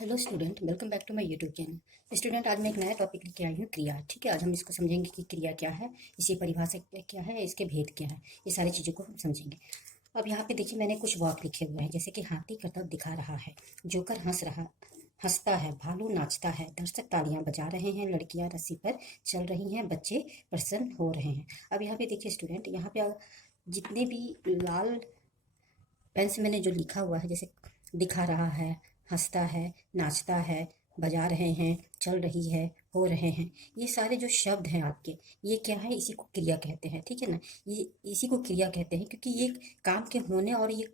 Hello student, welcome back to my YouTube channel. Student, आज मैं एक नया टॉपिक लेके आई हूँ, क्रिया। ठीक है, आज हम इसको समझेंगे कि क्रिया क्या है, इसकी परिभाषा क्या है, इसके भेद क्या है, ये सारी चीज़ों को हम समझेंगे। अब यहाँ पे देखिए, मैंने कुछ वाक्य लिखे हुए हैं, जैसे कि हाथी करतब दिखा रहा है, जोकर हंसता है, भालू नाचता है, दर्शक तालियां बजा रहे हैं, लड़कियां रस्सी पर चल रही हैं, बच्चे प्रसन्न हो रहे हैं। अब यहाँ पे देखिए स्टूडेंट, यहाँ पे जितने भी लाल पेन से मैंने जो लिखा हुआ है, जैसे दिखा रहा है, हंसता है, नाचता है, बजा रहे हैं, चल रही है, हो रहे हैं, ये सारे जो शब्द हैं आपके, ये क्या है, इसी को क्रिया कहते हैं। ठीक है ना, ये इसी को क्रिया कहते हैं, क्योंकि ये काम के होने और ये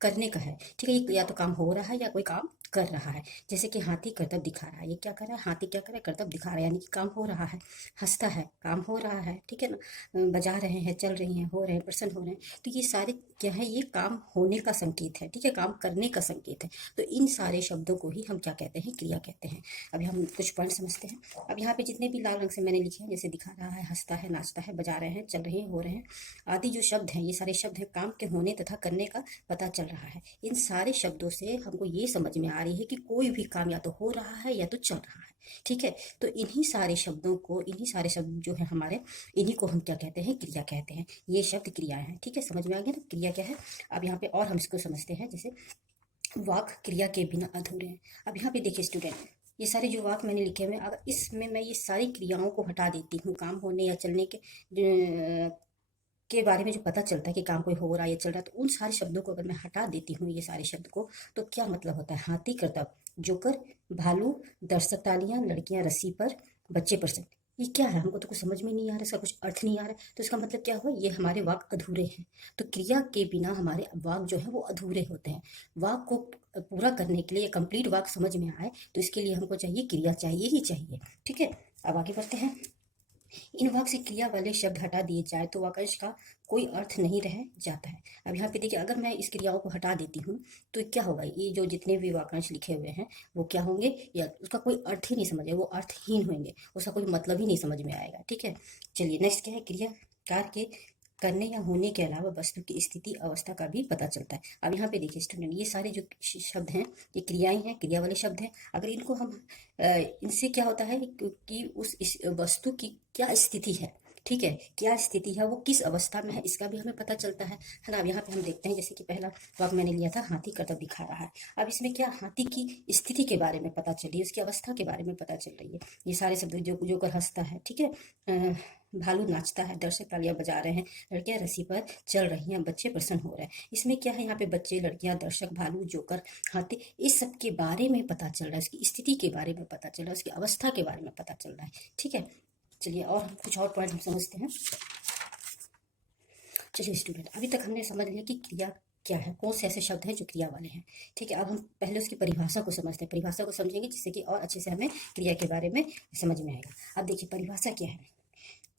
करने का है। ठीक है, ये या तो काम हो रहा है या कोई काम कर रहा है। जैसे कि हाथी करतब दिखा रहा है, ये क्या कर रहा है, हाथी क्या कर रहा है, करतब दिखा रहा है, यानी कि काम हो रहा है। हंसता है, काम हो रहा है। ठीक है ना, बजा रहे हैं, चल रही हैं, हो रहे हैं, प्रसन्न हो रहे हैं, तो ये सारे क्या है, ये काम होने का संकेत है। ठीक है, काम करने का संकेत है। तो इन सारे शब्दों को ही हम क्या कहते हैं, क्रिया कहते हैं। अभी हम कुछ पॉइंट समझते हैं। अब यहाँ पे जितने भी लाल रंग से मैंने लिखे हैं, जैसे दिखा रहा है, हंसता है, नाचता है, बजा रहे हैं, चल रहे हैं, हो रहे हैं, आदि जो शब्द हैं, ये सारे शब्द हैं काम के होने तथा करने का पता चल रहा है। इन सारे शब्दों से हमको ये समझ में आ रही है कि कोई भी काम या तो हो रहा है या तो चल रहा है। ठीक है, तो इन्हीं सारे शब्दों को, इन्हीं सारे शब्द जो है हमारे, इन्हीं को हम क्या कहते हैं, क्रिया कहते हैं। ये शब्द क्रिया है। ठीक है, समझ में आ गया ना क्रिया क्या है। अब यहाँ पे और हम इसको समझते हैं, जैसे वाक क्रिया के बिना अधूरे हैं। अब यहाँ पे देखिए स्टूडेंट, ये सारे जो वाक्य मैंने लिखे हुए हैं, अगर इसमें मैं ये सारी क्रियाओं को हटा देती हूँ, काम होने या चलने के बारे में जो पता चलता है कि काम कोई हो रहा है या चल रहा है, तो उन सारे शब्दों को अगर मैं हटा देती हूँ, ये सारे शब्द को, तो क्या मतलब होता है, हाथी करतब, जोकर, भालू, दर्शक तालियां, लड़कियां रस्सी पर, बच्चे प्रसन्न, ये क्या है, हमको तो कुछ समझ में नहीं आ रहा, इसका कुछ अर्थ नहीं आ रहा। तो इसका मतलब क्या हुआ, ये हमारे वाक्य अधूरे हैं। तो क्रिया के बिना हमारे वाक्य जो है वो अधूरे होते हैं। वाक्य को पूरा करने के लिए, कंप्लीट वाक्य समझ में आए, तो इसके लिए हमको चाहिए, क्रिया चाहिए ही चाहिए। ठीक है, अब आगे बढ़ते हैं। इन वाक्य से क्रिया वाले शब्द हटा दिए जाए तो वाक्यांश का कोई अर्थ नहीं रह जाता है। अब यहाँ पे देखिए, अगर मैं इस क्रियाओं को हटा देती हूँ तो क्या होगा, ये जो जितने भी वाक्यांश लिखे हुए हैं वो क्या होंगे, या उसका कोई अर्थ ही नहीं समझे, वो अर्थहीन होंगे, उसका कोई मतलब ही नहीं समझ में आएगा। ठीक है, चलिए नेक्स्ट क्या है, क्रिया कार के करने या होने के अलावा वस्तु की स्थिति अवस्था का भी पता चलता है। अब यहाँ पे देखिए स्टूडेंट, ये सारे जो शब्द हैं, ये क्रियाएं हैं, क्रिया वाले शब्द हैं। अगर इनको हम इनसे क्या होता है कि उस वस्तु की क्या स्थिति है, ठीक है, क्या स्थिति है, वो किस अवस्था में है, इसका भी हमें पता चलता है ना। अब यहाँ पे हम देखते हैं, जैसे कि पहला वाक्य मैंने लिया था, हाथी करतब दिखा रहा है। अब इसमें क्या, हाथी की स्थिति के बारे में पता चल रही है, उसकी अवस्था के बारे में पता चल रही है। ये सारे शब्द, जो जोकर हंसता है, ठीक है, भालू नाचता है, दर्शक तालियां बजा रहे हैं, लड़कियां रस्सी पर चल रही हैं, बच्चे प्रसन्न हो रहे हैं। इसमें क्या है, यहाँ पे बच्चे, लड़कियां, दर्शक, भालू, जोकर, हाथी, इस सब के बारे में पता चल रहा है, उसकी स्थिति के बारे में पता चल रहा है, उसकी अवस्था के बारे में पता चल रहा है। ठीक है, चलिए और कुछ और पॉइंट हम समझते हैं। चलिए स्टूडेंट, अभी तक हमने समझ लिया कि क्रिया क्या है, कौन से ऐसे शब्द हैं जो क्रिया वाले हैं। ठीक है, अब हम पहले उसकी परिभाषा को समझते हैं, परिभाषा को समझेंगे जिससे कि और अच्छे से हमें क्रिया के बारे में समझ में आएगा। अब देखिए परिभाषा क्या है,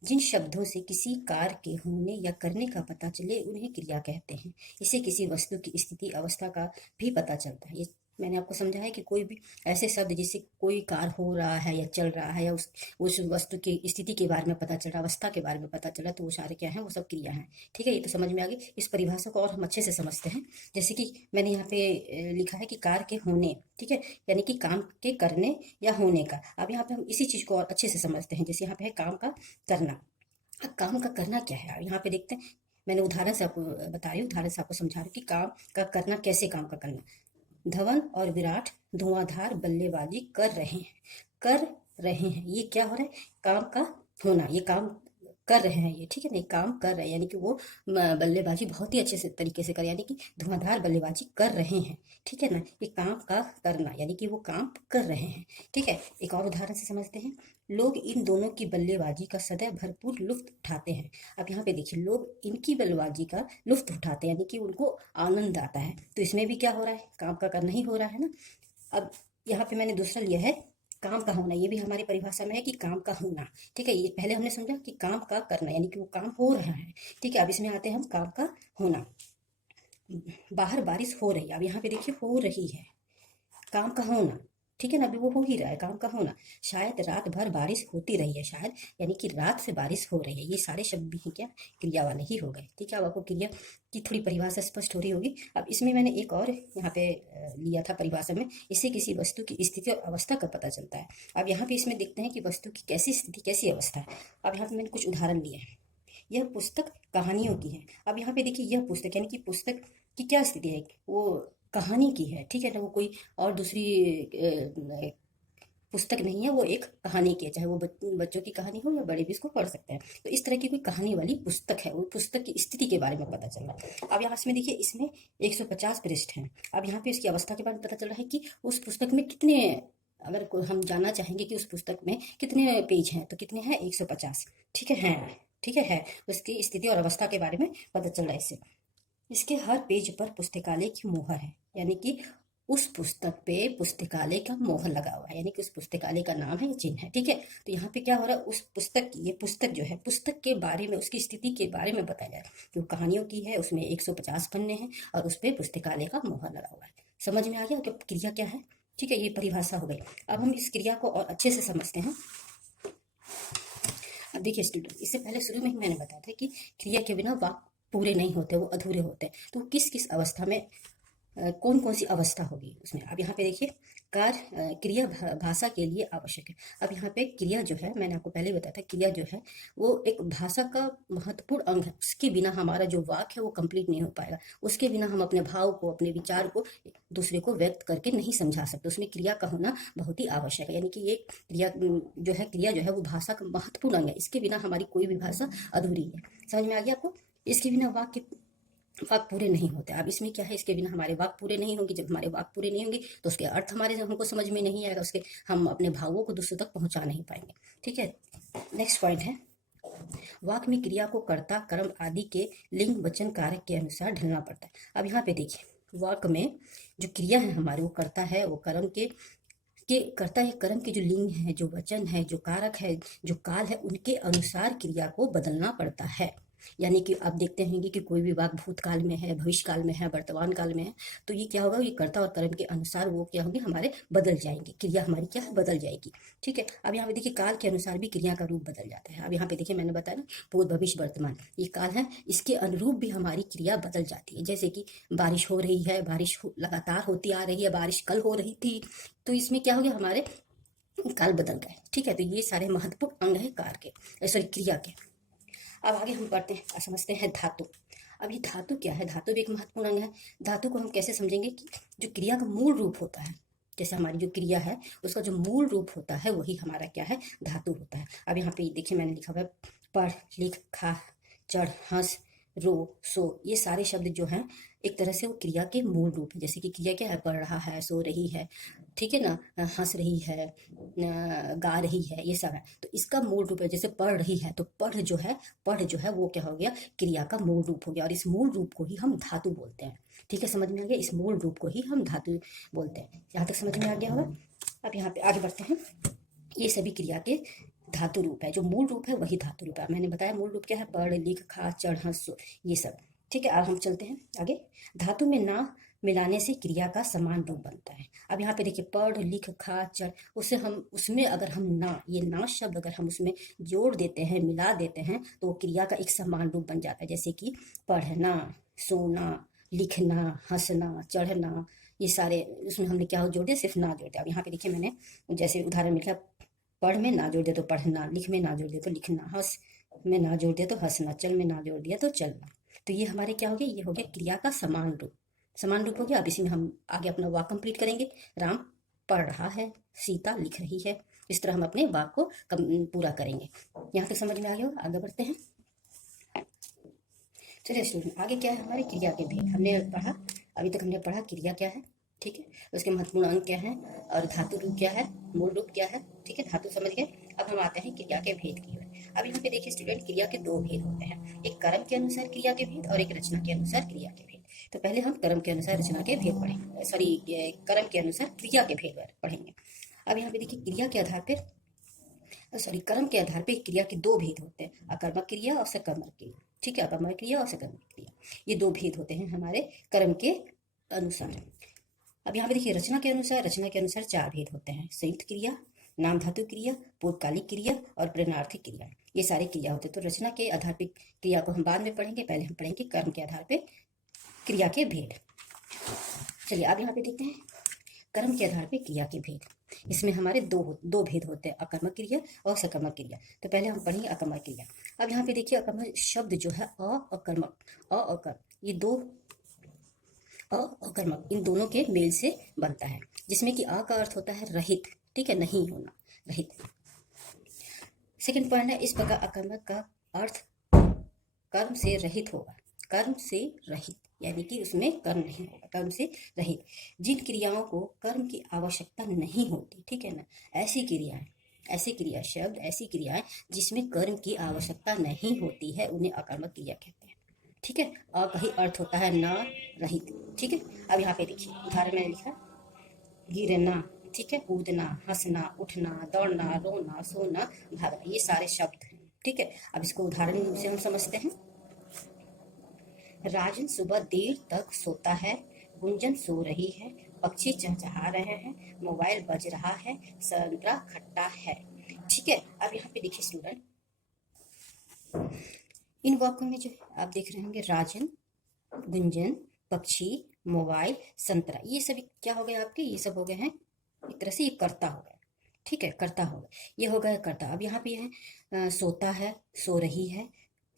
जिन शब्दों से किसी कार्य के होने या करने का पता चले उन्हें क्रिया कहते हैं। इससे किसी वस्तु की स्थिति अवस्था का भी पता चलता है। ये मैंने आपको समझा है कि कोई भी ऐसे शब्द जिससे कोई कार्य हो रहा है या चल रहा है, या उस वस्तु की स्थिति के बारे में पता चल रहा है, अवस्था के बारे में पता चला, तो वो सारे क्या है, वो सब क्रिया है। ठीक है, ये तो समझ में आ गई। इस परिभाषा को और हम अच्छे से समझते हैं। जैसे कि मैंने यहाँ पे लिखा है कि कार्य के होने, ठीक है, यानी कि काम के करने या होने का। अब यहाँ पे हम इसी चीज को और अच्छे से समझते हैं। जैसे यहाँ पे है काम का करना। अब काम का करना क्या है, यहाँ पे देखते हैं। मैंने उदाहरण से आपको बता रही हूँ, उदाहरण से आपको समझा रही हूँ कि काम का करना कैसे, काम का करना। धवन और विराट धुआंधार बल्लेबाजी कर रहे हैं, कर रहे हैं, ये क्या हो रहा है, काम का होना, ये काम कर रहे हैं ये। ठीक है, नहीं, काम कर रहे हैं यानी कि वो बल्लेबाजी बहुत ही अच्छे से तरीके से कर, यानी कि धुआंधार बल्लेबाजी कर रहे हैं। ठीक है ना, ये काम का करना यानी कि वो काम कर रहे हैं। ठीक है, एक और उदाहरण से समझते हैं। लोग इन दोनों की बल्लेबाजी का सदैव भरपूर लुत्फ उठाते हैं। अब यहाँ पे देखिए, लोग इनकी बल्लेबाजी का लुत्फ उठाते हैं, यानी कि उनको आनंद आता है। तो इसमें भी क्या हो रहा है, काम का करना ही हो रहा है ना। अब यहाँ पे मैंने दूसरा लिया है, काम का होना। ये भी हमारी परिभाषा में है कि काम का होना। ठीक है, ये पहले हमने समझा कि काम का करना यानी कि वो काम हो रहा है। ठीक है, अब इसमें आते हैं हम काम का होना। बाहर बारिश हो रही है, अब यहाँ पे देखिए हो रही है, काम का होना, ठीक है ना, अभी वो हो ही रहा है काम का होना। शायद रात भर बारिश होती रही है, शायद यानी कि रात से बारिश हो रही है। ये सारे शब्द भी क्या क्रिया वाले ही हो गए। ठीक है, अब आपको क्रिया की थोड़ी परिभाषा स्पष्ट हो रही होगी। अब इसमें मैंने एक और यहाँ पे लिया था परिभाषा में, इससे किसी वस्तु की स्थिति और अवस्था का पता चलता है। अब यहाँ पे इसमें देखते हैं कि वस्तु की कैसी स्थिति कैसी अवस्था है। अब यहाँ पे मैंने कुछ उदाहरण लिए हैं। यह पुस्तक कहानियों की है। अब यहाँ पे देखिए, यह पुस्तक यानी कि पुस्तक की क्या स्थिति है, वो कहानी की है। ठीक है ना, वो कोई और दूसरी पुस्तक नहीं है, वो एक कहानी की है। चाहे वो बच्चों की कहानी हो या बड़े भी इसको पढ़ सकते हैं। तो इस तरह की कोई कहानी वाली पुस्तक है, वो पुस्तक की स्थिति के बारे में पता चल रहा है। अब यहाँ इसमें देखिए, इसमें 150 पृष्ठ हैं। अब यहाँ पे इसकी अवस्था के बारे में पता चल रहा है कि उस पुस्तक में कितने, अगर हम जानना चाहेंगे कि उस पुस्तक में कितने पेज हैं, तो कितने हैं, 150। ठीक है, ठीक है, उसकी स्थिति और अवस्था के बारे में पता चल रहा है इससे। इसके हर पेज पर पुस्तकालय की मोहर है, यानी कि उस पुस्तक पे पुस्तकालय का मोहर लगा हुआ है, यानी कि उस पुस्तकालय का नाम है या चिन्ह है। ठीक है, तो यहाँ पे क्या हो रहा है, उस पुस्तक की, ये पुस्तक जो है, पुस्तक के बारे में, उसकी स्थिति के बारे में बताया जाए कि वो कहानियों की है, उसमें 150 पन्ने हैं और उस पर पुस्तकालय का मोहर लगा हुआ है। समझ में आ गया कि क्रिया क्या है। ठीक है, ये परिभाषा हो गई। अब हम इस क्रिया को और अच्छे से समझते हैं। अब देखिए स्टूडेंट, इससे पहले शुरू में ही मैंने बताया था कि क्रिया के बिना वाक्य पूरे नहीं होते, वो अधूरे होते हैं। तो किस किस अवस्था में कौन कौन सी अवस्था होगी उसमें। अब यहाँ पे देखिए, कार्य क्रिया भाषा के लिए आवश्यक है। अब यहाँ पे क्रिया जो है, मैंने आपको पहले बताया था, क्रिया जो है वो एक भाषा का महत्वपूर्ण अंग है। उसके बिना हमारा जो वाक्य है वो कंप्लीट नहीं हो पाएगा। उसके बिना हम अपने भाव को, अपने विचार को दूसरे को व्यक्त करके नहीं समझा सकते। उसमें क्रिया का होना बहुत ही आवश्यक है। यानी कि ये क्रिया जो है, क्रिया जो है वो भाषा का महत्वपूर्ण अंग है। इसके बिना हमारी कोई भी भाषा अधूरी है। समझ में आ गया आपको। इसके बिना वाक्य पूरे नहीं होते। अब इसमें क्या है, इसके बिना हमारे वाक्य पूरे नहीं होंगे। जब हमारे वाक्य पूरे नहीं होंगे तो उसके अर्थ हमारे हमको समझ में नहीं आएगा, उसके हम अपने भावों को दूसरों तक पहुंचा नहीं पाएंगे। ठीक है, नेक्स्ट पॉइंट है, वाक्य में क्रिया को कर्ता, कर्म आदि के लिंग, वचन, कारक के अनुसार ढलना पड़ता है। अब यहाँ पे देखिए, वाक्य में जो क्रिया है हमारे, वो कर्ता है, वो कर्म के कर्ता या कर्म के जो लिंग है, जो वचन है, जो कारक है, जो काल है, उनके अनुसार क्रिया को बदलना पड़ता है। यानी कि आप देखते हैं कि कोई भी वाक्य भूतकाल में है, भविष्य काल में है, वर्तमान काल में है, तो ये क्या होगा, ये कर्ता और कर्म के अनुसार वो क्या होंगे, हमारे बदल जाएंगे। क्रिया हमारी क्या है, बदल जाएगी। ठीक है, अब यहाँ पे देखिए, काल के अनुसार भी क्रिया का रूप बदल जाता है। अब यहाँ पे देखिए, मैंने बताया ना, भूत, भविष्य, वर्तमान, ये काल है, इसके अनुरूप भी हमारी क्रिया बदल जाती है। जैसे कि बारिश हो रही है, बारिश लगातार होती आ रही है, बारिश कल हो रही थी, तो इसमें क्या हो गया, हमारे काल बदल गए। ठीक है, तो ये सारे महत्वपूर्ण अंग है कार के, सॉरी, क्रिया के। अब आगे हम पढ़ते हैं, समझते हैं धातु। अब ये धातु क्या है, धातु भी एक महत्वपूर्ण अंग है। धातु को हम कैसे समझेंगे कि जो क्रिया का मूल रूप होता है, जैसे हमारी जो क्रिया है उसका जो मूल रूप होता है वही हमारा क्या है, धातु होता है। अब यहाँ पे देखिए, मैंने लिखा हुआ है, पढ़, लिख, खा, चढ़, हंस, रो, सो, ये सारे शब्द जो हैं एक तरह से वो क्रिया के मूल रूप है। जैसे कि क्रिया क्या है, पढ़ रहा है, सो रही है, ठीक है ना, हंस रही है, गा रही है, ये सब है। तो इसका मूल रूप है, जैसे पढ़ रही है, तो पढ़ जो है वो क्या हो गया, क्रिया का मूल रूप हो गया। और इस मूल रूप को ही हम धातु बोलते हैं। ठीक है, समझ में आ गया, इस मूल रूप को ही हम धातु बोलते हैं। यहाँ तक समझ में आ गया होगा। अब यहाँ पे आगे बढ़ते हैं। ये सभी क्रिया के धातु रूप है, जो मूल रूप है वही धातु रूप है। मैंने बताया मूल रूप क्या है, पढ़, लिख, खा, चढ़, हंस, सो, ये सब। ठीक है, अब हम चलते हैं आगे। धातु में ना मिलाने से क्रिया का समान रूप बनता है। अब यहाँ पे देखिए, पढ़, लिख, खा, चढ़, उसमें अगर हम ना, ये ना शब्द अगर हम उसमें जोड़ देते हैं, मिला देते हैं, तो क्रिया का एक समान रूप बन जाता है। जैसे कि पढ़ना, सोना, लिखना, हंसना, चढ़ना, ये सारे उसमें हमने क्या जोड़ दिया, सिर्फ ना जोड़ दिया। अब यहाँ पे देखिए, मैंने जैसे उदाहरण लिखा, पढ़ में ना जोड़ दिया तो पढ़ना, लिख में ना जोड़ दिया तो लिखना, हंस में ना जोड़ दिया तो हंसना, चल में ना जोड़ दिया तो चलना। तो ये हमारे क्या हो गया, ये हो गया क्रिया का समान रूप हो गया। अब इसी में हम आगे अपना वाक्य कंप्लीट करेंगे। राम पढ़ रहा है, सीता लिख रही है। इस तरह हम अपने वाक्य को पूरा करेंगे। यहाँ तक समझ में आ गया, आगे बढ़ते हैं। चलिए स्टूडेंट, आगे क्या है, हमारी क्रिया के भेद हमने पढ़ा। अभी तक हमने पढ़ा क्रिया क्या है, ठीक है, उसके महत्वपूर्ण अंग क्या है, और धातु रूप क्या है, मूल रूप क्या है। ठीक है, धातु समझ गए। अब हम आते हैं क्रिया के भेद की ओर। अब यहाँ पे देखिए स्टूडेंट, क्रिया के दो भेद होते हैं, एक कर्म के अनुसार क्रिया के भेद और एक रचना के अनुसार क्रिया के भेद। तो पहले हम कर्म के अनुसार रचना के भेद पढ़ेंगे, सॉरी, कर्म के अनुसार क्रिया के भेद पढ़ेंगे। अब यहाँ पे देखिए, क्रिया के आधार पर, सॉरी, कर्म के आधार पर क्रिया के दो भेद होते हैं, अकर्मक क्रिया और सकर्मक क्रिया। ठीक है, अकर्मक क्रिया और सकर्मक क्रिया, ये दो भेद होते हैं हमारे कर्म के अनुसार। अब यहाँ पे देखिए रचना के अनुसार चार भेद होते हैं: संयुक्त क्रिया, नाम धातु क्रिया, पूर्वकालिक क्रिया और प्रेरणार्थी क्रिया। ये सारे क्रिया होते हैं। तो रचना के आधार पर क्रिया को हम बाद में पढ़ेंगे, पहले हम पढ़ेंगे कर्म के आधार पर क्रिया के भेद। चलिए अब यहाँ पे देखते हैं कर्म के आधार पर क्रिया के भेद। इसमें हमारे दो भेद होते हैं, अकर्मक क्रिया और सकर्मक क्रिया। तो पहले हम पढ़ेंगे अकर्मक क्रिया। अब यहाँ पे देखिए अकर्मक शब्द जो है अकर्मक, अकर्म, ये दो अकर्मक, इन दोनों के मेल से बनता है, जिसमें कि अ का अर्थ होता है रहित, ठीक है, नहीं होना, रहित। सेकंड पॉइंट है, इस प्रकार अकर्मक का अर्थ कर्म से रहित होगा, कर्म से रहित, यानी कि उसमें कर्म नहीं होगा, कर्म से रहित। जिन क्रियाओं को कर्म की आवश्यकता नहीं होती, ठीक है ना, ऐसी क्रियाएं, ऐसी क्रिया शब्द, ऐसी क्रियाएं जिसमें कर्म की आवश्यकता नहीं होती है, उन्हें अकर्मक क्रिया कहते हैं, ठीक है। अ का ही अर्थ होता है न, रहित, ठीक है। अब यहाँ पे देखिए उदाहरण में लिखा गिरना, ठीक है, कूदना, हंसना, उठना, दौड़ना, रोना, सोना, भागना, ये सारे शब्द हैं, ठीक है। अब इसको उदाहरण से हम समझते हैं। राजन सुबह देर तक सोता है, गुंजन सो रही है, पक्षी चहचहा रहे हैं, मोबाइल बज रहा है, संतरा खट्टा है, ठीक है। अब यहाँ पे देखिए स्टूडेंट, इन वाक्यों में जो आप देख रहे होंगे राजन, गुंजन, पक्षी, मोबाइल, संतरा, ये सभी क्या हो गए आपके, ये सब हो गए हैं एक तरह से ये कर्ता हो गया, ठीक है, कर्ता हो गया, ये हो गया कर्ता। अब यहाँ पे है सोता है, सो रही है,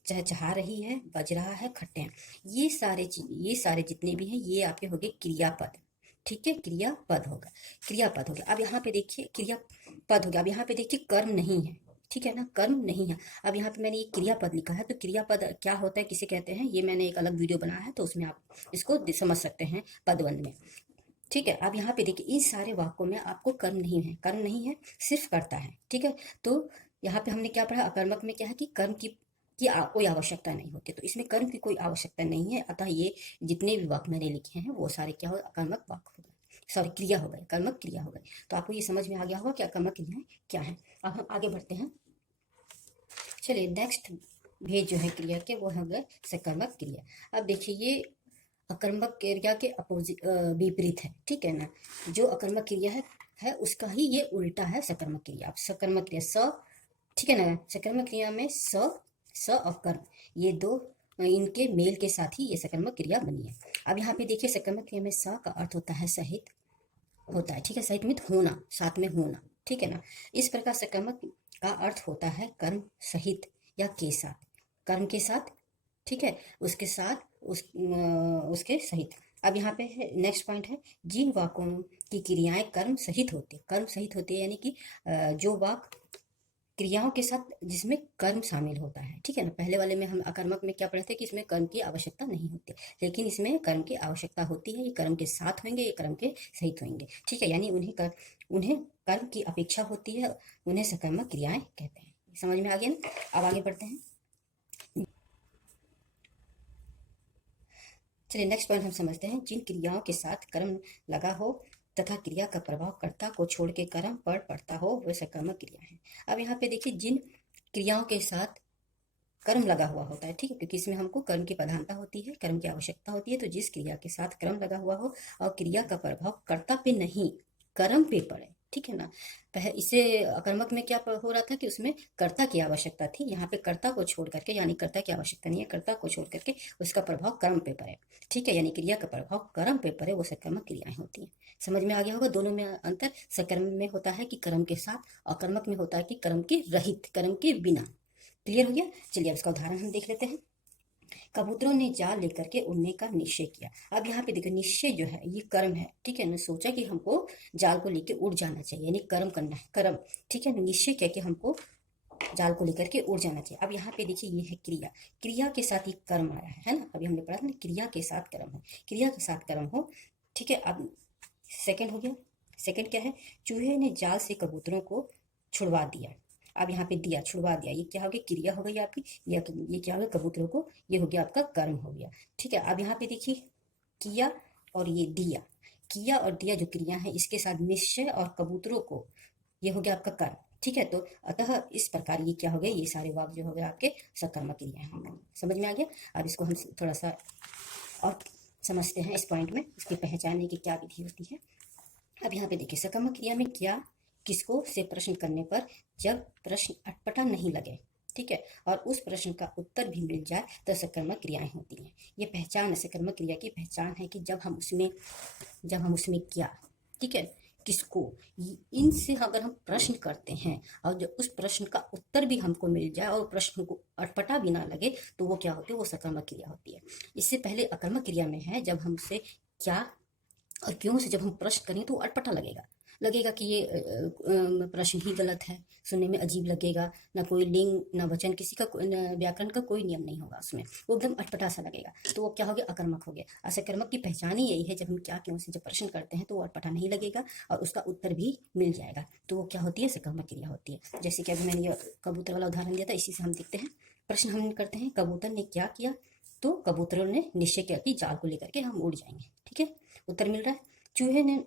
चहचहा रही है, बज रहा है, खट्टे हैं, ये सारे जितने भी हैं ये आपके हो गए क्रियापद, ठीक है, क्रियापद होगा, क्रियापद हो गया। अब यहाँ पे देखिए क्रियापद हो गया। अब यहाँ पे देखिए कर्म नहीं है, ठीक है ना, कर्म नहीं है। अब यहाँ पे मैंने ये क्रियापद लिखा है, तो क्रियापद क्या होता है, किसे कहते हैं, ये मैंने एक अलग वीडियो बनाया है, तो उसमें आप इसको समझ सकते हैं पदबंध में, ठीक है। अब यहाँ पे देखिए इन सारे वाक्यों में आपको कर्म नहीं है, कर्म नहीं है, सिर्फ कर्ता है, ठीक है। तो यहाँ पे हमने क्या पढ़ा, अकर्मक में क्या है कि कर्म की कोई आवश्यकता नहीं होती, तो इसमें कर्म की कोई आवश्यकता नहीं है, अतः ये जितने भी वाक्य मैंने लिखे हैं वो सारे क्या हो, अकर्मक वाक्य हो गए, सॉरी क्रिया हो गए, कर्मक क्रिया हो गए। तो आपको ये समझ में आ गया होगा कि अकर्मक क्रियाएं क्या है। अब हम आगे बढ़ते हैं। चलिए नेक्स्ट भेद जो है क्रिया के, वो हो गए सकर्मक क्रिया। अब देखिए ये अकर्मक क्रिया के अपोजिट, विपरीत है, ठीक है ना। जो अकर्मक क्रिया है उसका ही ये उल्टा है सकर्मक क्रिया। अब सकर्मक क्रिया स, ठीक है ना, सकर्मक क्रिया में स और कर्म, ये दो इनके मेल के साथ ही ये सकर्मक क्रिया बनी है। अब यहाँ पे देखिए सकर्मक क्रिया में स का अर्थ होता है सहित होता है, ठीक है, सहित मीन्स होना, साथ में होना, ठीक है ना। इस प्रकार सकर्मक का अर्थ होता है कर्म सहित या के साथ, कर्म के साथ, ठीक है, उसके साथ उसके सहित। अब यहाँ पे है नेक्स्ट पॉइंट है, जिन वाक्यों की क्रियाएं कर्म सहित होती है, यानी कि जो वाक्य क्रियाओं के साथ जिसमें कर्म शामिल होता है, ठीक है ना। पहले वाले में हम अकर्मक में क्या पढ़े थे कि इसमें कर्म की आवश्यकता नहीं होती, लेकिन इसमें कर्म की आवश्यकता होती है, ये कर्म के साथ होंगे, ये कर्म के सहित होंगे, ठीक है, यानी उन्हें कर्म की अपेक्षा होती है, उन्हें सकर्मक क्रियाएं कहते हैं। समझ में आ गया ना। अब आगे बढ़ते हैं। चलिए नेक्स्ट पॉइंट हम समझते हैं, जिन क्रियाओं के साथ कर्म लगा हो तथा क्रिया का प्रभाव कर्ता को छोड़ के कर्म पर पड़ता हो, वे सकर्मक क्रिया है। अब यहाँ पे देखिए जिन क्रियाओं के साथ कर्म लगा हुआ होता है, ठीक है, क्योंकि इसमें हमको कर्म की प्रधानता होती है, कर्म की आवश्यकता होती है, तो जिस क्रिया के साथ कर्म लगा हुआ हो और क्रिया का प्रभाव कर्ता पे नहीं कर्म पे पड़े, ठीक है ना। इसे अकर्मक में क्या हो रहा था कि उसमें कर्ता की आवश्यकता थी, यहाँ पे कर्ता को छोड़ करके, यानी कर्ता की आवश्यकता नहीं है, कर्ता को छोड़ करके उसका प्रभाव कर्म पे पड़े, ठीक है, यानी क्रिया का प्रभाव कर्म पे पड़े, वो सकर्मक क्रियाएं होती हैं। समझ में आ गया होगा दोनों में अंतर। सकर्म में होता है कि कर्म के साथ, अकर्मक में होता है कि कर्म के रहित, कर्म के बिना। क्लियर हो गया। चलिए अब इसका उदाहरण हम देख लेते हैं। कबूतरों ने जाल लेकर के उड़ने का निश्चय किया। अब यहाँ पे देखो निश्चय जो है ये कर्म है, ठीक है ना, सोचा कि हमको जाल को लेकर उड़ जाना चाहिए, यानी कर्म करना है, कर्म, ठीक है, निश्चय क्या कि हमको जाल को लेकर के उड़ जाना चाहिए। अब यहाँ पे देखिए ये है क्रिया, क्रिया के साथ ही कर्म आया है ना, अभी हमने पढ़ा था ना, क्रिया के साथ कर्म हो, क्रिया के साथ कर्म हो, ठीक है। अब सेकंड हो गया, सेकंड क्या है, चूहे ने जाल से कबूतरों को छुड़वा दिया। अब यहाँ पे दिया, छुड़वा दिया, ये क्या हो गया, क्रिया हो गई आपकी, ये क्या हो गया, कबूतरों को, ये हो गया आपका कर्म हो गया, ठीक है। अब यहाँ पे देखिए किया और ये दिया, किया और दिया जो क्रिया है, इसके साथ निश्चय और कबूतरों को, ये हो गया आपका कर्म, ठीक है। तो अतः इस प्रकार ये क्या हो गया, ये सारे वाक्य जो हो गए आपके सकर्मक क्रिया हैं। समझ में आ गया। अब इसको हम थोड़ा सा और समझते हैं इस पॉइंट में उसकी पहचानने की क्या विधि होती है। अब यहाँ पे देखिए, सकर्मक क्रिया में क्या किसको से प्रश्न करने पर जब प्रश्न अटपटा नहीं लगे, ठीक है, और उस प्रश्न का उत्तर भी मिल जाए तो सकर्मक क्रियाएं होती हैं। ये पहचान है, सकर्मक क्रिया की पहचान है कि जब हम उसमें क्या, ठीक है, किसको, इनसे अगर हम प्रश्न करते हैं और जब उस प्रश्न का उत्तर भी हमको मिल जाए और प्रश्न को अटपटा भी ना लगे तो वो क्या होती है, वो सकर्मक क्रिया होती है। इससे पहले अकर्मक क्रिया में है जब हमसे क्या और क्यों से जब हम प्रश्न करें तो अटपटा लगेगा कि ये प्रश्न ही गलत है, सुनने में अजीब लगेगा, ना कोई लिंग ना वचन, किसी का व्याकरण का कोई नियम नहीं होगा उसमें, वो एकदम अटपटा सा लगेगा, तो वो क्या हो गया, अकर्मक हो गया। असकर्मक की पहचान ही यही है, जब हम क्या क्यों से जब प्रश्न करते हैं तो वो अटपटा नहीं लगेगा और उसका उत्तर भी मिल जाएगा, तो वो क्या होती है, सकर्मक क्रिया होती है। जैसे कि अभी मैंने ये कबूतर वाला उदाहरण दिया था, इसी से हम देखते हैं। प्रश्न हम करते हैं, कबूतर ने क्या किया, तो कबूतरों ने निश्चय किया कि जाल को लेकर के हम उड़ जाएंगे, ठीक है, उत्तर मिल रहा है। चूहे ने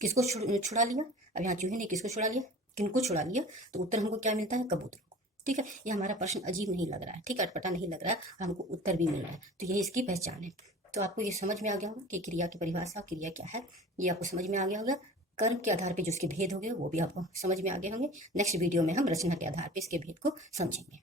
किसको छुड़ा लिया, अब यहाँ चूहे ने किसको छुड़ा लिया, किनको छुड़ा लिया, तो उत्तर हमको क्या मिलता है, कबूतरों को, ठीक है। ये हमारा प्रश्न अजीब नहीं लग रहा है, ठीक है, अटपटा नहीं लग रहा है और हमको उत्तर भी मिल रहा है, तो यही इसकी पहचान है। तो आपको ये समझ में आ गया होगा कि क्रिया की परिभाषा, क्रिया क्या है, ये आपको समझ में आ गया होगा। कर्म के आधार पर जो उसके भेद हो गए वो भी आपको समझ में आ गए होंगे। नेक्स्ट वीडियो में हम रचना के आधार पर इसके भेद को समझेंगे।